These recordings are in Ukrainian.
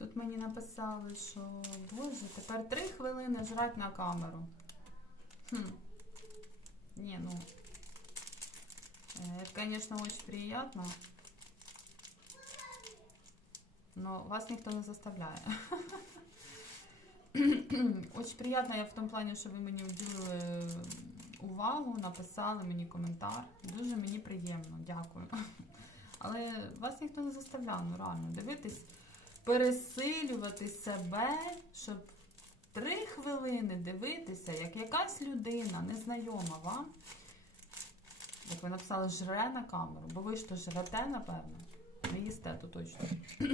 Тут мені написали, що боже, тепер три хвилини жрать на камеру. Хм. Не, ну. Это, конечно, очень приятно. Но вас никто не заставляє. Очень приємно я в тому плані, що ви мені уділили увагу, написали мені коментар. Дуже мені приємно, дякую. Але вас ніхто не заставляв, ну реально, дивитись, пересилювати себе, щоб три хвилини дивитися, як якась людина, незнайома вам, як ви написали, жре на камеру, бо ви ж то жрете, напевно. Не їсте, то точно.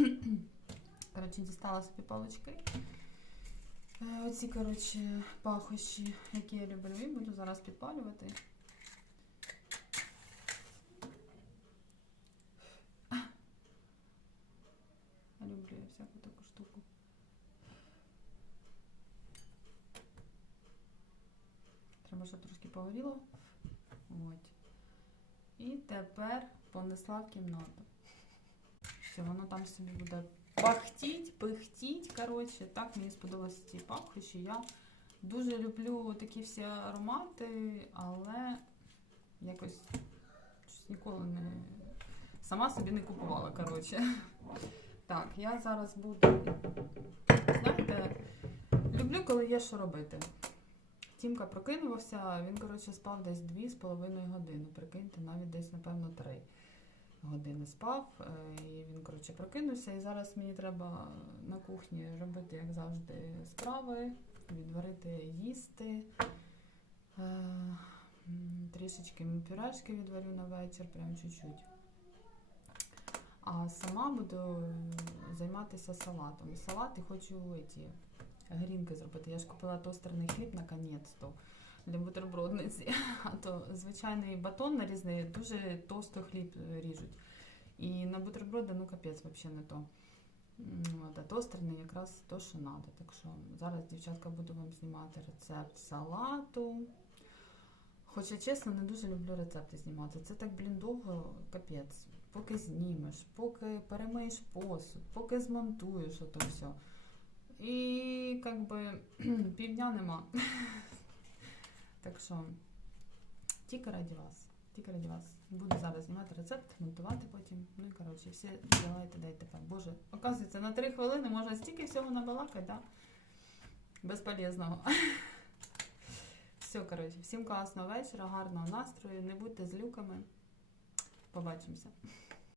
Коротше, дістала собі палички. Е, Оці, коротше, пахощі, які я люблю, і буду зараз підпалювати. Люблю я всяку таку штуку. Треба, щоб трошки погоріло. От. І тепер понесла в кімнату. Все, воно там собі буде пахтіть, пихтіть. Коротше, так мені сподобалися ці пахощі. Я дуже люблю такі всі аромати, але якось ніколи не сама собі не купувала. Коротше. Так, я зараз буду. Знаєте, люблю, коли є що робити. Тімка прокинувався, він, коротше, спав десь 2,5 години. Прикиньте, навіть десь, напевно, 3 години спав. Е, І він, коротше, прокинувся. І зараз мені треба на кухні робити, як завжди, справи, відварити їсти. Е, Трішечки пюрешки відварю на вечір, прям чуть-чуть. А сама буду е, займатися салатом. Салат і хочу ці грінки зробити. Я ж купила тостерний хліб наконець-то для бутербродниці. А то звичайний батон нарізний дуже товсто хліб е, ріжуть. І на бутерброди, ну капець, взагалі не то. А тостерний якраз то, що треба. Так що зараз, дівчатка, буду вам знімати рецепт салату. Хоча чесно, не дуже люблю рецепти знімати. Це так, блін, довго капець. Поки знімеш, поки перемиєш посуд, поки змонтуєш ото все. І як би півдня нема. Так що тільки раді вас. Тільки раді вас. Буду зараз знімати рецепт, монтувати потім. Ну і коротше, всі давайте дайте тепер. Боже, оказується, на 3 хвилини можна стільки всього набалакати, да? Безполезного. Все, коротше, всім класного вечора, гарного настрою. Не будьте злюками. Побачимося.